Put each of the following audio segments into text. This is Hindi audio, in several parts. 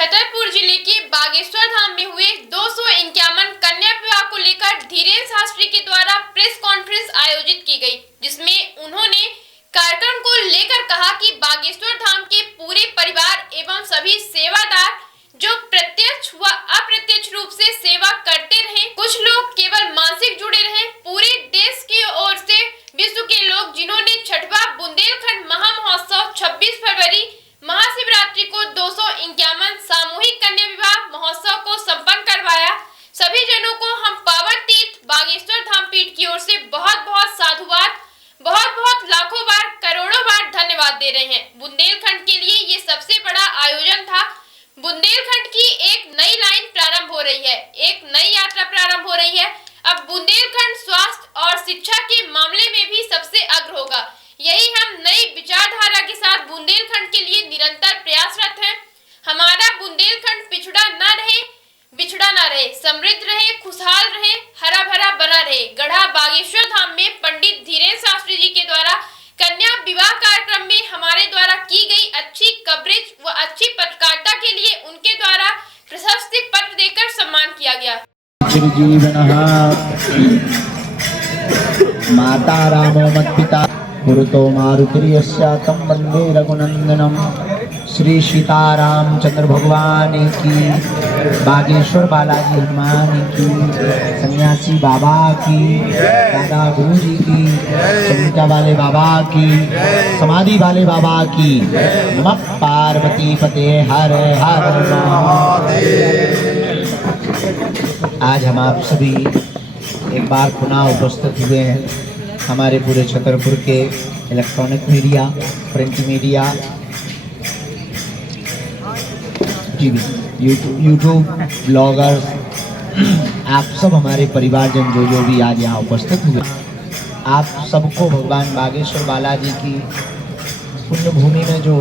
छतरपुर जिले के बागेश्वर धाम में हुए 251 कन्या विवाह को लेकर धीरेन्द्र शास्त्री के द्वारा प्रेस कॉन्फ्रेंस आयोजित की गई, जिसमें उन्होंने कार्यक्रम को लेकर कहा कि बागेश्वर धाम के पूरे परिवार एवं सभी सेवादार जो प्रत्यक्ष व अप्रत्यक्ष रूप से सेवा करते रहे, कुछ लोग केवल मानसिक जुड़े रहे, पूरे देश की ओर से विश्व के लोग जिन्होंने छठवां बुंदेलखंड महामहोत्सव 26 फरवरी महाशिवरात्रि को 251 सामूहिक कन्या विवाह महोत्सव को संपन्न करवाया, सभी जनों को हम पावन तीर्थ बागेश्वर धाम पीठ की ओर से बहुत बहुत साधुवाद, बहुत बहुत लाखों बार करोड़ों बार धन्यवाद दे रहे हैं। बुंदेलखंड के लिए ये सबसे बड़ा आयोजन था। बुंदेलखंड की एक नई लाइन प्रारंभ हो रही है, एक नई यात्रा प्रारंभ हो रही है। अब बुंदेलखंड स्वास्थ्य और शिक्षा के मामले में भी सबसे अग्र होगा। यही हम नई विचारधारा के साथ बुंदेलखंड के लिए निरंतर प्रयासरत हैं। हमारा बुंदेलखंड पिछड़ा न रहे, बिछड़ा न रहे, समृद्ध रहे, खुशहाल रहे, हरा भरा बना रहे। गढ़ा बागेश्वर धाम में पंडित धीरेन्द्र शास्त्री जी के द्वारा कन्या विवाह कार्यक्रम में हमारे द्वारा की गई अच्छी कवरेज व अच्छी पत्रकारिता के लिए उनके द्वारा प्रशस्ति पत्र देकर सम्मान किया गया। माता रामो मत्पिता पुरतो मारुतिर्यस्यातं वन्दे रघुनंदनम। श्री सीतारामचंद्र भगवान की, बागेश्वर बालाजी हनुमान की, सन्यासी बाबा की, दादा गुरु जी की, चंद्रिका वाले बाबा की, समाधि वाले बाबा की। नमः पार्वती पते हर हर महादेव। आज हम आप सभी एक बार पुनः उपस्थित हुए हैं हमारे पूरे छतरपुर के electronic media, print media, TV, YouTube, bloggers, आप सब हमारे परिवारजन जो भी आज यहाँ उपस्थित हुए, आप सबको भगवान बागेश्वर बालाजी की पुण्य भूमि में जो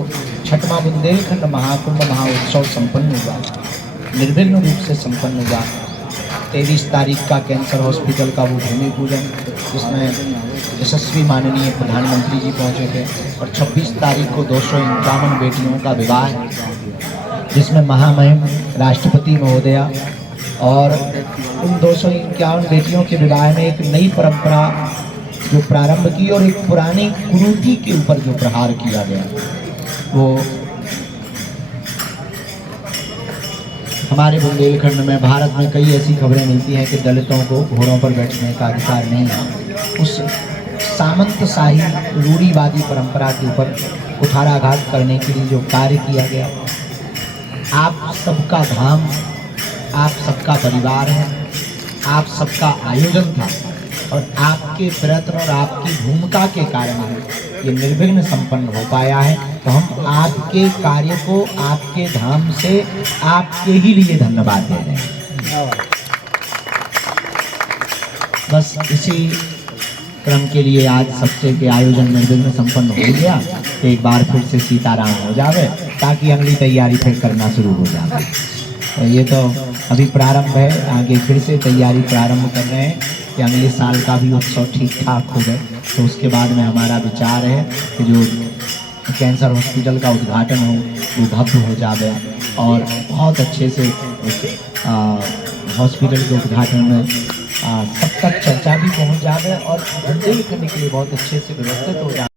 छठवां बुंदेलखंड महाकुंभ महाउत्सव संपन्न हुआ, निर्विघ्न रूप से संपन्न हुआ। 23 तारीख का कैंसर हॉस्पिटल का वो भूमि पूजन, जिसमें यशस्वी माननीय प्रधानमंत्री जी पहुंचे थे, और 26 तारीख को 251 बेटियों का विवाह, जिसमें महामहिम राष्ट्रपति महोदया और उन 251 बेटियों के विवाह में एक नई परंपरा जो प्रारंभ की और एक पुरानी कुरीति के ऊपर जो प्रहार किया गया, वो हमारे बुंदेलखंड में, भारत में कई ऐसी खबरें मिलती हैं कि दलितों को घोड़ों पर बैठने का अधिकार नहीं है। उस सामंतशाही रूढ़िवादी परंपरा के ऊपर कुठाराघात करने के लिए जो कार्य किया गया, आप सबका धाम, आप सबका परिवार है, आप सबका आयोजन था, और आपके प्रयत्न और आपकी भूमिका के कारण ये निर्विघ्न संपन्न हो पाया है। तो हम आपके कार्य को, आपके धाम से, आपके ही लिए धन्यवाद दे रहे हैं। बस इसी क्रम के लिए आज सबसे के आयोजन निर्विघ्न संपन्न हो गया। तो एक बार फिर से सीताराम हो जावे, ताकि अगली तैयारी फिर करना शुरू हो जाए। तो ये तो अभी प्रारंभ है, आगे फिर से तैयारी प्रारंभ कर रहे हैं कि अगले साल का भी उत्सव ठीक ठाक हो गए। तो उसके बाद में हमारा विचार है कि जो कैंसर हॉस्पिटल का उद्घाटन हो वो भव्य हो जाए, और बहुत अच्छे से हॉस्पिटल के उद्घाटन में सब तक चर्चा भी पहुँच जाए, और बुंदेलखंड के लिए बहुत अच्छे से व्यवस्थित हो जाए।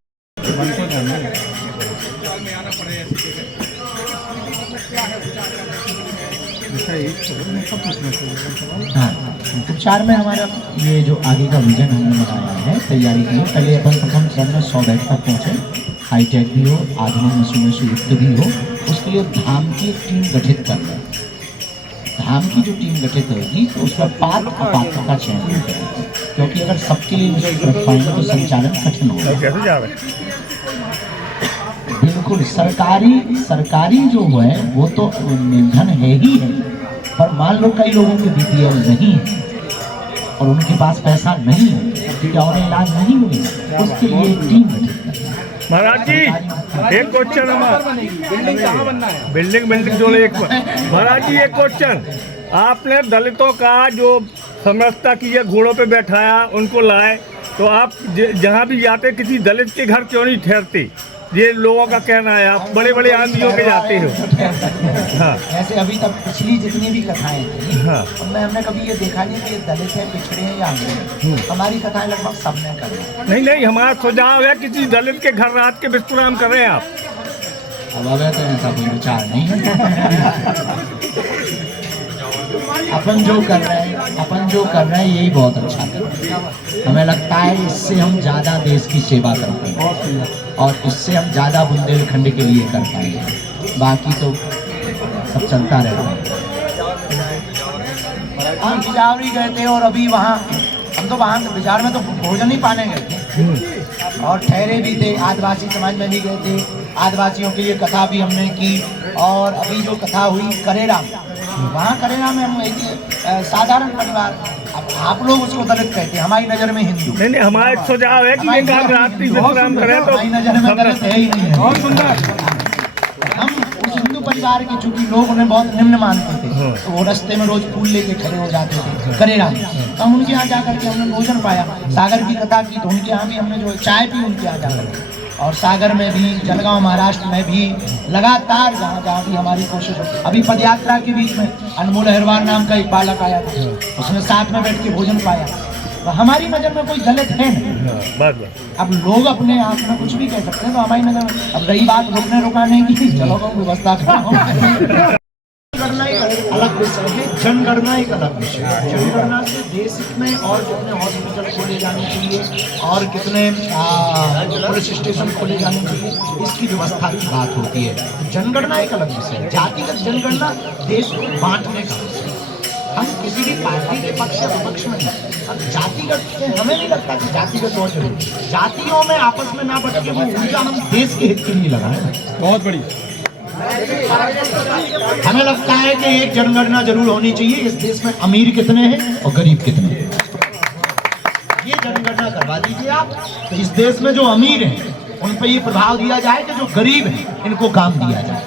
हाँ, उपचार में हमारा ये जो आगे का विजन हमने बनाया है, तैयारी की है। पहले अपन प्रथम चरण में 100 बेड तक पहुँचे, हाईटेक भी हो, आधुनिक मशीनों से युक्त भी हो। उसके लिए धाम की एक टीम गठित कर रहे हैं। धाम की जो टीम गठित होगी तो उसका पात्र अपात्र का चयन करेगी, क्योंकि अगर सबके लिए रख पाएंगे तो संचालन कठिन होगा। बिल्कुल सरकारी जो है वो तो निधन है ही है, पर मान लो कई लोगों के बीपीएल नहीं है और उनके पास पैसा नहीं है, क्या उन्हें इलाज नहीं मिलेगा, उसके लिए एक टीम गठित करना। महाराज जी एक क्वेश्चन हमारा, बिल्डिंग जो एक महाराज जी एक क्वेश्चन, आपने दलितों का जो समझता कि ये घोड़ों पे बैठाया, उनको लाए, तो आप जहाँ भी जाते किसी दलित के घर क्यों नहीं ठहरते? ये लोगों का कहना है, आप बड़े बड़े आदमियों के जाते हो। हाँ ऐसे अभी तक पिछली जितनी भी कथाएं थी हाँ उनमें हमने कभी ये देखा नहीं कि ये दलित है, पिछड़े हैं या अमीर हैं। हमारी कथाएं लगभग सबने करी। नहीं नहीं, हमारा सुझाव है किसी दलित के घर रात के विश्राम कर रहे हैं आप। अब अबे तो ऐसा कोई विचार नहीं है। अपन जो कर रहे हैं यही बहुत अच्छा कर रहे हैं। हमें लगता है इससे हम ज़्यादा देश की सेवा कर पाएंगे और इससे हम ज़्यादा बुंदेलखंड के लिए कर पाएंगे। बाकी तो सब चलता रहता है। हम बिजावरी गए थे और अभी वहाँ हम तो वहाँ बिजार में तो भोजन ही पाने गए थे और ठहरे भी थे। आदिवासी समाज में भी गए थे, आदिवासियों के लिए कथा भी हमने की। और अभी जो कथा हुई करेराम, वहाँ करेराम में हम गए थे साधारण परिवार। अब आप लोग उसको दलित कहते हैं, हमारी नज़र में हिंदू। नहीं नहीं, हमारा एक सुझाव है कि ये रात्रि विश्राम करें तो हमारी नज़र में दलित है ही नहीं है। बहुत सुंदर। हम उस हिंदू परिवार के चूंकि लोग उन्हें बहुत निम्न मानते थे तो वो रास्ते में रोज फूल लेके खड़े हो जाते थे करेराम। तो हम उनके यहाँ जाकर के हमने भोजन पाया, सागर की कथा की तो उनके यहाँ भी हमने जो चाय पी उनके यहाँ जाकर। और सागर में भी, जलगांव महाराष्ट्र में भी लगातार जहाँ जहाँ भी हमारी कोशिश हो। अभी पदयात्रा के बीच में अनमोल अहिरवार नाम का एक बालक आया था, उसने साथ में बैठ के भोजन पाया। तो हमारी नज़र में कोई दलित है नहीं। अब लोग अपने आप में कुछ भी कह सकते हैं तो हमारी नज़र में। अब रही बात रोकने रुकाने की, चलो व्यवस्था करना एक अलग विषय है, जनगणना एक अलग विषय है। जनगणना से देश में और कितने हॉस्पिटल खोले जाने चाहिए और कितने पुलिस स्टेशन खोले जाने चाहिए, इसकी व्यवस्था की बात होती है। जनगणना एक अलग विषय है। जातिगत जनगणना देश को बांटने का विषय है। हम किसी भी पार्टी के पक्ष या विपक्ष में नहीं। अब जातिगत से हमें नहीं लगता कि जातिगत बहुत जरूरी। जातियों में आपस में ना बट के वो ऊर्जा हम देश के हित के लिए लगाएं। बहुत बड़ी हमें लगता है कि एक जनगणना जरूर होनी चाहिए। इस देश में अमीर कितने हैं और गरीब कितने हैं, ये जनगणना करवा दीजिए आप। तो इस देश में जो अमीर हैं उन पर ये प्रभाव दिया जाए कि जो गरीब हैं इनको काम दिया जाए।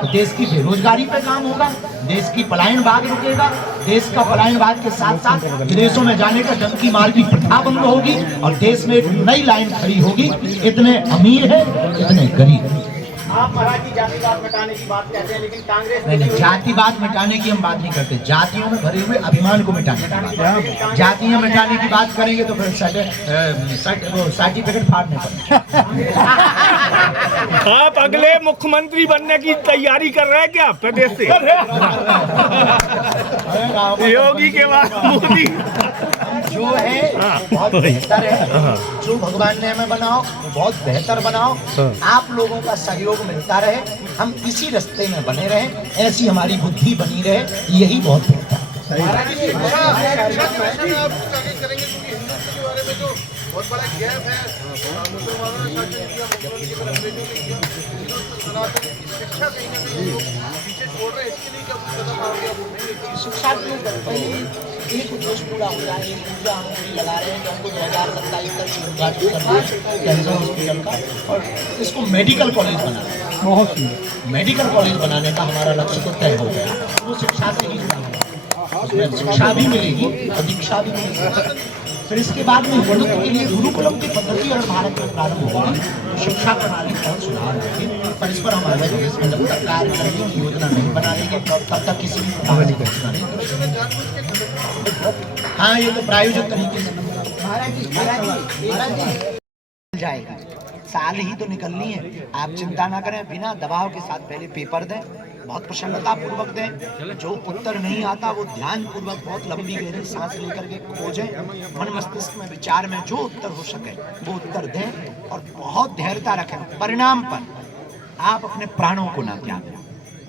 तो देश की बेरोजगारी पे काम होगा, देश की पलायनवाद रुकेगा, देश का पलायनवाद के साथ साथ विदेशों में जाने का डंकी मार की प्रथा बंद होगी और देश में एक नई लाइन खड़ी होगी। इतने अमीर हैं, इतने गरीब हैं। आप महाराज जी जातिवाद मिटाने की बात कहते हैं, लेकिन कांग्रेस नहीं, जातिवाद मिटाने की हम बात नहीं करते, जातियों में भरे हुए अभिमान को मिटाने की बात। जातियां मिटाने की बात करेंगे तो फिर सर्टिफिकेट फाड़ने पड़ेंगे। आप अगले मुख्यमंत्री बनने की तैयारी कर रहे हैं क्या प्रदेश से? योगी के बाद मोदी जो है बहुत बेहतर है, जो भगवान ने हमें बनाओ वो बहुत बेहतर बनाओ। आप लोगों का सहयोग मिलता रहे, हम इसी रास्ते में बने रहें, ऐसी हमारी बुद्धि बनी रहे, यही बहुत बेहतर है। बहुत बड़ा गैप है। मुसलमानों ने शासन किया, मुसलमानों की शिक्षा कहीं ना कहीं पीछे छोड़ रहे हैं। इसके लिए क्या कुछ कदम आओगे? शिक्षा के ऊपर एक उद्देश्य पूरा हो जाए, एक पूजा हम पूरी लगा रहे हैं कि हमको 2027 तक उद्घाटन करना है कैंसर हॉस्पिटल का और इसको मेडिकल कॉलेज बनाना है। बहुत सुंदर मेडिकल कॉलेज बनाने का हमारा लक्ष्य तो तय हो गया। वो शिक्षा से ही जुड़ा है, उसमें शिक्षा भी मिलेगी और दीक्षा भी मिलेगी। फिर इसके बाद में गणित के लिए गुरुकुलम की पद्धति और भारत में प्रारंभ होगी, शिक्षा प्रणाली बहुत सुधार होगी। पर इस पर हमारे देश में जब तक कार्य करने की योजना नहीं बना लेंगे तब तक किसी भी प्रकार की घोषणा नहीं करेंगे। हाँ, ये तो प्रायोजित तरीके से जाएगा। साल ही तो निकलनी है, आप चिंता ना करें, बिना दबाव के साथ पहले पेपर दें, बहुत प्रसन्नता पूर्वक दें। जो उत्तर नहीं आता वो ध्यान पूर्वक बहुत लंबी गहरी सांस लेकर के खोजें, मन मस्तिष्क में विचार में जो उत्तर हो सके वो उत्तर दें और बहुत धैर्यता रखें। परिणाम पर आप अपने प्राणों को ना त्यागें।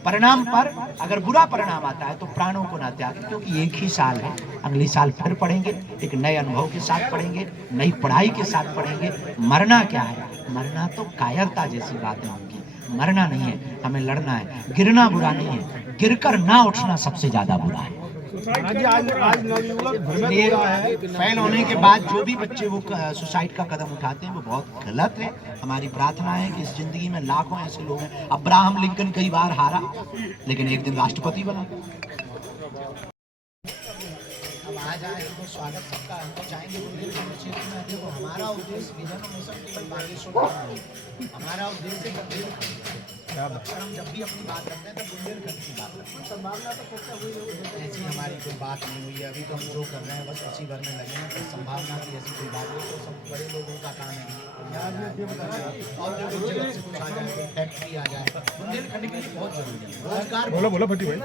परिणाम पर अगर बुरा परिणाम आता है तो प्राणों को ना त्यागें, क्योंकि एक ही साल है। अगले साल फिर पढ़ेंगे, एक नए अनुभव के साथ पढ़ेंगे, नई पढ़ाई के साथ पढ़ेंगे। मरना क्या है? मरना तो कायरता जैसी बातें होंगी, मरना नहीं है, हमें लड़ना है। गिरना बुरा नहीं है, गिरकर ना उठना सबसे ज्यादा बुरा है। फेल होने के बाद जो भी बच्चे वो सुसाइड का कदम उठाते हैं वो बहुत गलत है। हमारी प्रार्थना है कि इस जिंदगी में लाखों ऐसे लोग हैं। अब्राहम लिंकन कई बार हारा लेकिन एक दिन राष्ट्रपति बना। जाए तो स्वागत सबका। हम तो चाहेंगे बुंदेलखंड क्षेत्र में, देखो हमारा उद्देश्य विजन मिशन केवल बागेश्वर का नहीं, हमारा उद्देश्य बुंदेलखंड। अक्सर हम जब भी अपनी बात करते हैं तो बुंदेलखंड की बात करते हैं। संभावना तो ऐसी हमारी कोई बात नहीं हुई है, अभी तो हम जो कर रहे हैं बस उसी भर में लगे हैं। तो संभावना की ऐसी कोई बात नहीं, तो सब बड़े लोगों का काम है। और जगह से कुछ आ जाए, फैक्ट्री आ जाए, बुंदेलखंड के लिए बहुत जरूरी है। रोजगार बोलो फटी भाई।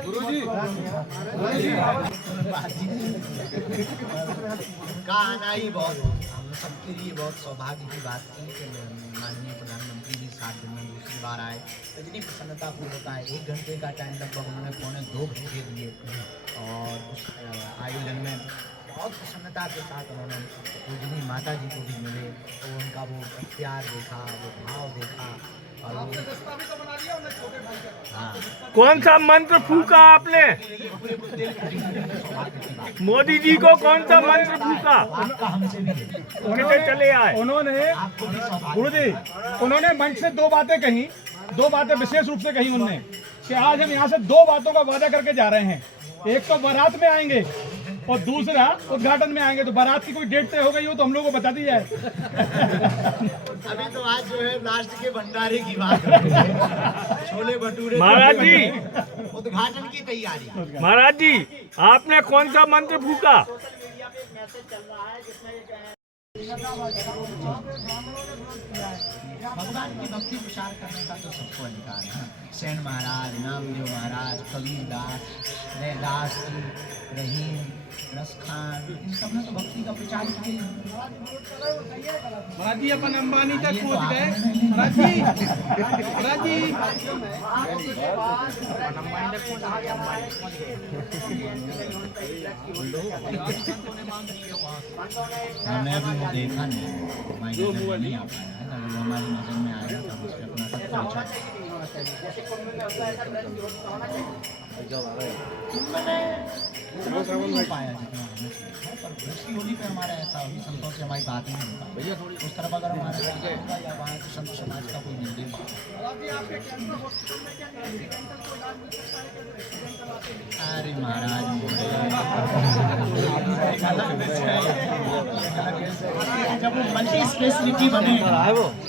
का आना ही बहुत हम सबके लिए बहुत सौभाग्य की बात थी कि माननीय प्रधानमंत्री जी 7 दिन में दूसरी बार आए। इतनी प्रसन्नतापूर्वक होता है। 1 घंटे का टाइम लगभग उन्होंने 2 घंटे दिए और उस आयोजन में बहुत प्रसन्नता के साथ उन्होंने पूजनी माता जी को भी मिले, तो उनका वो प्यार देखा, वो भाव देखा। और हाँ, कौन सा मंत्र फूका आपने? मोदी जी को कौन सा मंत्र फूका? आपका हमसे भी कैसे चले आए? उन्होंने आपको भी सौभाग्य। गुरुजी उन्होंने मंच से 2 बातें कही, 2 बातें विशेष रूप से कही उन्होंने कि आज हम यहाँ से 2 बातों का वादा करके जा रहे हैं। एक तो बारात में आएंगे और दूसरा उद्घाटन में आएंगे। तो बारात की कोई डेट तय हो गई हो तो हम लोगों को बता दी जाए। अभी तो आज जो है लास्ट के भंडारे की बात है। छोले भटूरे महाराज जी, उद्घाटन की तैयारी। महाराज जी आपने कौन सा मंत्र फूका? भगवान की भक्ति प्रचार करने का तो सबको अधिकार है। सेन महाराज, नामदेव महाराज, कबीरदास, रैदास जी, रहीम, रसखान, इन सब ने तो भक्ति का प्रचार किया। महाराज जी अपन अंबानी तक पहुंच गए। महाराज जी हमने अभी वो देखा नहीं, हमारी नजर में नहीं आ पाया है। अगर वो हमारी नजर में आएगा तो हम उसके अपना सब परिचय नहीं हो पाया जितना होना चाहिए। पर दूसरी होली पे हमारा ऐसा अभी संतों से हमारी बात नहीं होता भैया। थोड़ी उस तरफ अगर हमारा होगा या वहाँ के संत समाज का कोई निर्देश अरे महाराज जब वो मल्टी स्पेशलिटी बनेगा,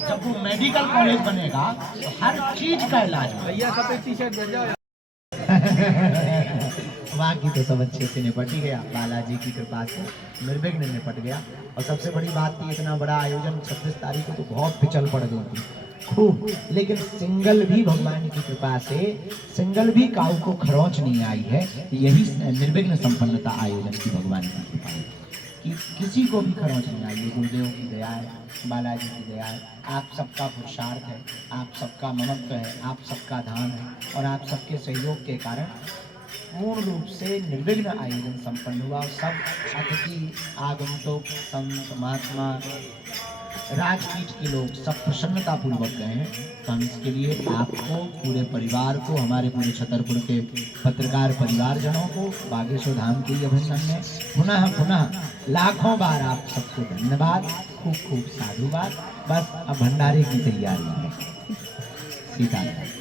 जब वो मेडिकल कॉलेज बनेगा तो हर चीज का इलाज भैया सफेद टी-शर्ट भेज जाओ। बाकी तो सब अच्छे से निपट ही गया, बालाजी की कृपा से निर्विघ्न निपट गया। और सबसे बड़ी बात थी, इतना बड़ा आयोजन 26 तारीख को तो बहुत पिछल पड़ गई थी खूब, लेकिन सिंगल भी भगवान की कृपा से सिंगल भी काऊ को खरोंच नहीं आई है। यही निर्विघ्न संपन्नता आयोजन की भगवान की कृपा है कि किसी को भी खरोंच नहीं आई है। गुरुदेव की दया है, बालाजी की दया है, आप सबका पुरुषार्थ है, आप सबका ममत्व है, आप सबका धाम है और आप सबके सहयोग के कारण पूर्ण रूप से निर्विघ्न आयोजन संपन्न हुआ। सब अतिथि आगंतुक संत महात्मा राजपीठ के लोग सब प्रसन्नता पूर्वक गए हैं। तो हम इसके लिए आपको, पूरे परिवार को, हमारे पूरे छतरपुर के पत्रकार परिवारजनों को बागेश्वर धाम के लिए अभिनंदन, पुनः पुनः लाखों बार आप सबको धन्यवाद, खूब खूब साधुवाद। बस अब भंडारे की तैयारी है। सीताराम।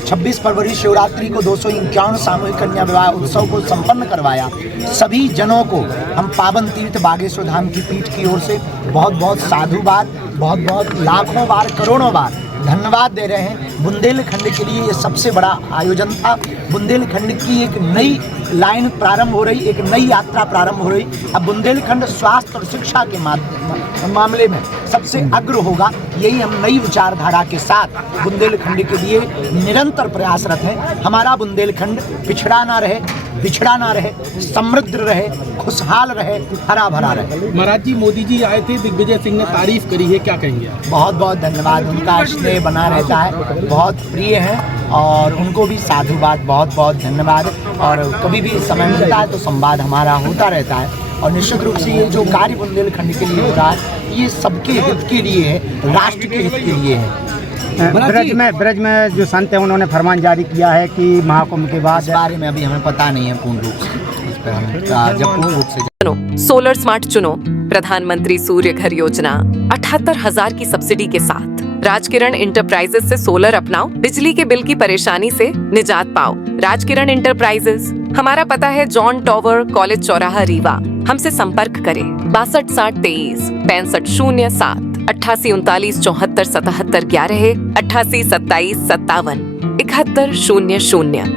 26 फरवरी शिवरात्रि को 251 सामूहिक कन्या विवाह उत्सव को संपन्न करवाया। सभी जनों को हम पावन तीर्थ बागेश्वर धाम की पीठ की ओर से बहुत बहुत साधुवाद, बहुत बहुत लाखों बार, करोड़ों बार धन्यवाद दे रहे हैं। बुंदेलखंड के लिए ये सबसे बड़ा आयोजन था। बुंदेलखंड की एक नई लाइन प्रारंभ हो रही, एक नई यात्रा प्रारंभ हो रही। अब बुंदेलखंड स्वास्थ्य और शिक्षा के मामले में सबसे अग्र होगा। यही हम नई विचारधारा के साथ बुंदेलखंड के लिए निरंतर प्रयासरत हैं। हमारा बुंदेलखंड पिछड़ा ना रहे, बिछड़ा ना रहे, समृद्ध रहे, खुशहाल रहे, हरा भरा रहे। महाराज जी मोदी जी आए थे, दिग्विजय सिंह ने तारीफ करी है, क्या कहेंगे? बहुत बहुत धन्यवाद, उनका स्नेह बना रहता है, बहुत प्रिय हैं और उनको भी साधुवाद, बहुत बहुत धन्यवाद। और कभी भी समय मिलता है तो संवाद हमारा होता रहता है। और निश्चित रूप से ये जो कार्य बुंदेलखंड के लिए हो रहा है, ये सबके हित के लिए है, राष्ट्र के हित के लिए है। ब्रज में जो संत है उन्होंने फरमान जारी किया है कि महाकुंभ के बाद, इस बारे में अभी हमें पता नहीं है पूर्ण रूप से, इस पर हमें जब पूर्ण रूप से चुनो सोलर स्मार्ट चुनो प्रधानमंत्री सूर्य घर योजना 78,000 की सब्सिडी के साथ। राजकिरण इंटरप्राइजेस से सोलर अपनाओ, बिजली के बिल की परेशानी से निजात पाओ। राजकिरण इंटरप्राइजेस, हमारा पता है जॉन टॉवर, कॉलेज चौराहा, रीवा। हमसे संपर्क करें 62 60 23 65 07 88 39 74 77 11 88 27 57 71 00।